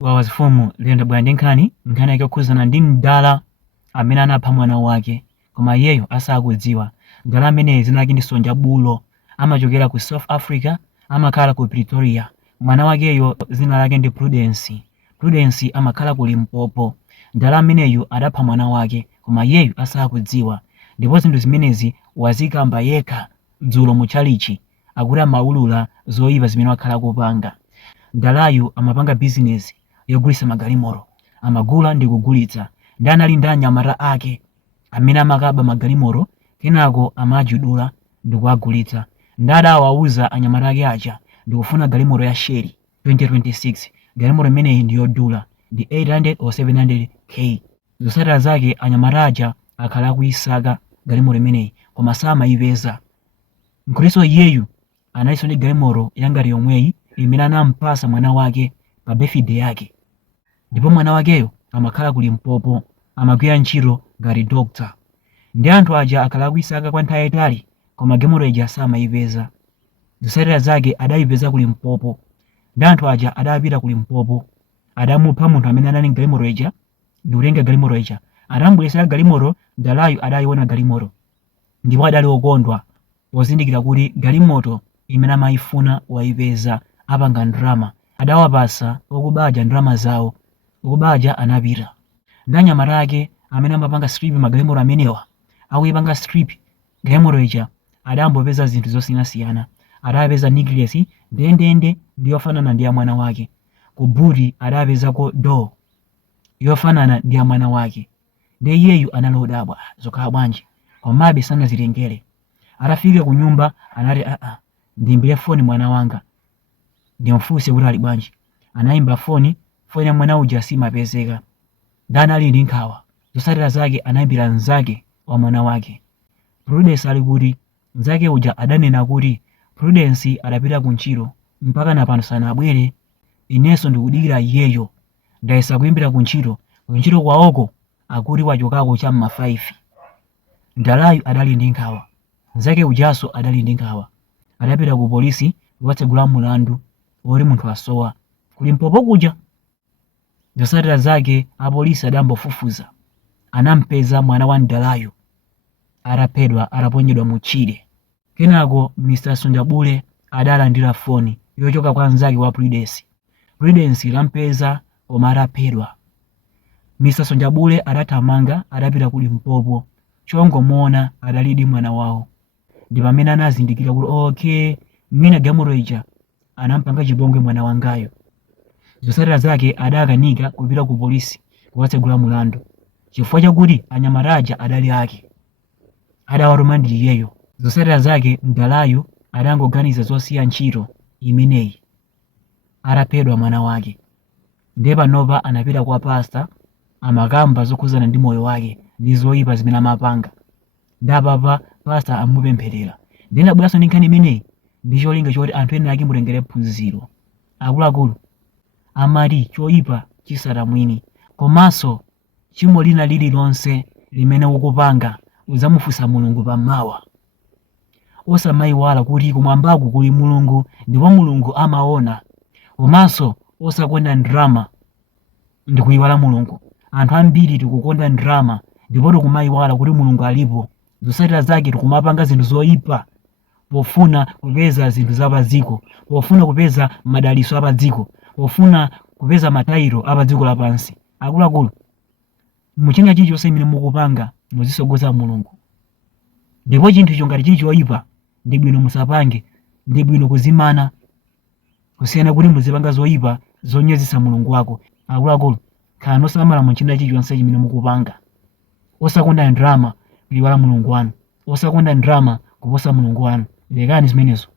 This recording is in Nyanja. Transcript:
wazifumu lenda bwandi nkhani yake okhuzana ndi mdala amene anapha mwana wake koma iyeyo asakudziwa. Mdala amene zina lake ndi Sonja Bulo amachokera ku South Africa, amakhala ku Pretoria. Mwana wakeyo zina lake ndi Prudence amakhala ku Limpopo. Mdala ameneyu adapha mwana wake koma iyeyo asakudziwa, ndipo zinthu zimenezi wazikamba yekha dzulo muchalichi akuti amaulula zoyipa zimene wakhala kupanga. Mdalayu amapanga business yogulitsa magalimoto, amagula ndi kugulitsa, ndi anali ndi anyamata ake amene amakaba magalimoto kenako amajudula ndi kuagulitsa. Ndi adawauza anyamata ake aja ndikufuna galimoto ya Shelly 2026. Galimoto imeneyi ndi yodula, ndi 800 or 700k. Zotsatira zake anyamata aja akhala akuyisaka galimoto imeneyi koma samayipeza. Mkristo iyeyu analinso ndi galimoto yangati yomweyi imene anampasa mwana wake pa birthday yake, ndipo mwana wakeyo amakhala ku Limpopo, amagwira ntchito ngati doctor. Ndi anthu aja akhala akuyisaka kwa nthawi yayitali koma galimoto ija samayipeza. Zotsatira zake adayipeza ku Limpopo, ndi anthu aja adapita ku Limpopo adamupha munthu amene anali galimoto ija ndi kutenga galimoto ija. Atambulitsira galimoto, Mdalayu adayiona galimoto ndipo adali okondwa pozindikira kuti galimoto imene amayifuna wayipeza, apanga ndrama. Adawapasa okubaja ndrama zawo, okubaja anapita. Ndi anyamata ake amene amapanga strip magalimoto amenewa akuyipanga strip galimoto ija adambopeza zinthu zosiyanasiyana. Adapeza necklace ndendende ndi yofanana ndi ya mwana wake. Ku buti adapezako door yofanana ndi ya mwana wake. Ndi iyeyu analodabwa zokhala bwanji komabe sanazitengere. Atafika ku nyumba anati ndiyimbire foni mwana wanga ndimfunse kuti ali bwanji. Anayimba foni ya mwana uja simapezeka. Ndi anali ndi nkhawa. Zotsatira zake anayimbira mnzake wa mwana wake. Prudence ali kuti mnzake uja adanena kuti Prudence adapita ku ntchito mpaka napano sanabwere. Inenso ndikudikira iyeyo, ndayesa kuyimbira ku ntchito kwawoko akuti wachokako cha mma 5. Mdalayu adali ndi nkhawa, mnzake ujaso adali ndi nkhawa. Adapita ku polisi kukatsegula mulandu woti munthu asowa ku Limpopo kuja. Zotsatira zake apolisi adambofufuza, anampeza mwana wa Mdalayu ataphedwa, ataponyedwa mu Chile. Kenako Mr. Sonja Bulo adalandira foni yochoka kwa mnzake wa Prudence lampeza koma ataphedwa. Mr. Sonja Bulo adathamanga adapita ku Limpopo, chongomuona adalidi mwana wawo. Ndi pamene anazindikira kuti okay, mwina galimoto ija anampanga chipongwe mwana wangayo. Zotsatira zake adakanika kupita ku polisi kukatsegula mulandu chifukwa chakuti anyamata aja adali ake, adawatuma ndi iyeyo. Zotsatira zake Mdalayu adangoganiza zosiya ntchito imeneyi, ataphedwa mwana wake. Ndiye panopa anapita kwa pastor amakamba zokhuzana ndi moyo wake ndi zoyipa zimene amapanga. Ndi apapa pastor amupempherera. Ndinabweranso ndi nkhani imeneyi ndi cholinga choti anthu ena ake mutengere phunziro. Akuluakulu amati choyipa chisatamwini, komanso chimo lina lililonse limene ukupanga udzamufunsa Mulungu pammawa. Osamayiwala kuti kumwambaku kuli Mulungu ndipo Mulungu amaona. Komanso osakonda ndrama ndi kuyiwala Mulungu. Anthu ambiri tikukonda ndrama ndipo tikumayiwala kuti Mulungu alipo. Zotsatira zake tikumapanga zinthu zoyipa pofuna kupeza zinthu zapadziko, pofuna kupeza madaliso apadziko, pofuna kupeza matayiro apadziko lapansi. Akuluakulu, muchina chilichonse imene mukupanga muzisogoza Mulungu. Ndipo chinthu icho ngati chili choyipa ndi bwino musapange, ndi bwino kuzimana, kusiyana kuti muzipanga zoyipa zonyozesa Mulungu wako. Akuluakulu, khala osamala muchina chilichonse chimene mukupanga. Osakonda ndrama kuyiwala Mulungu wanu, osakonda ndrama kuposa Mulungu wanu. Lekani zimenezo.